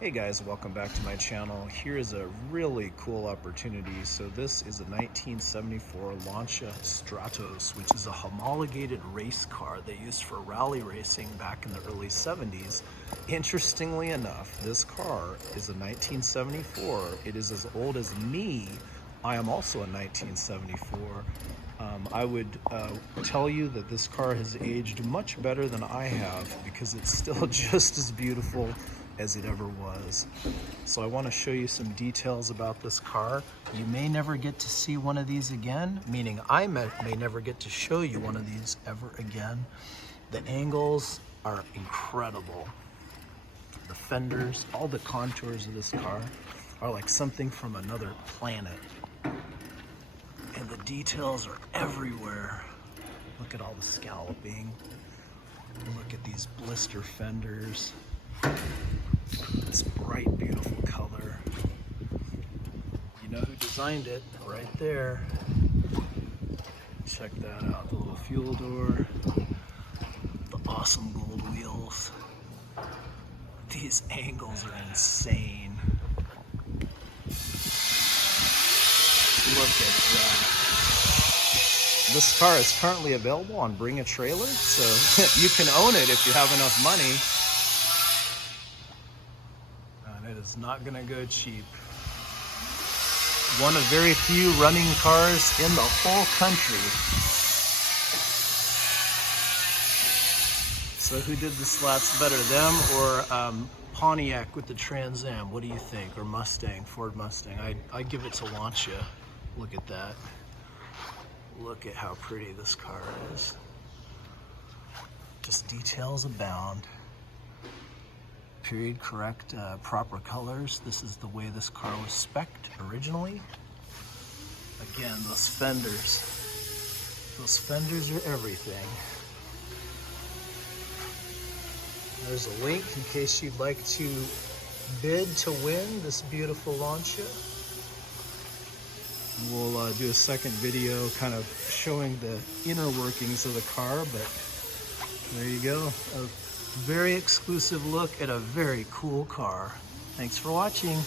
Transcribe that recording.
Hey guys, welcome back to my channel. Here is a really cool opportunity. So this is a 1974 Lancia Stratos, which is a homologated race car they used for rally racing back in the early 70s. Interestingly enough, this car is a 1974. It is as old as me. I am also a 1974. I would tell you that this car has aged much better than I have because it's still just as beautiful as it ever was. So I want to show you some details about this car. You may never get to see one of these again, meaning I may never get to show you one of these ever again. The angles are incredible. The fenders, all the contours of this car are like something from another planet. And the details are everywhere. Look at all the scalloping. Look at these blister fenders. This bright, beautiful color. You know who designed it? Right there. Check that out. The little fuel door. The awesome gold wheels. These angles are insane. Look at that. This car is currently available on Bring a Trailer, so you can own it if you have enough money. And it is not going to go cheap. One of very few running cars in the whole country. So who did the slats better, them or Pontiac with the Trans Am? What do you think? Or Mustang, Ford Mustang? I give it to Lancia. Look at that. Look at how pretty this car is. Just details abound. Period correct, proper colors. This is the way this car was spec'd originally. Again, those fenders. Those fenders are everything. There's a link in case you'd like to bid to win this beautiful Lancia. We'll do a second video kind of showing the inner workings of the car, but there you go. A very exclusive look at a very cool car. Thanks for watching.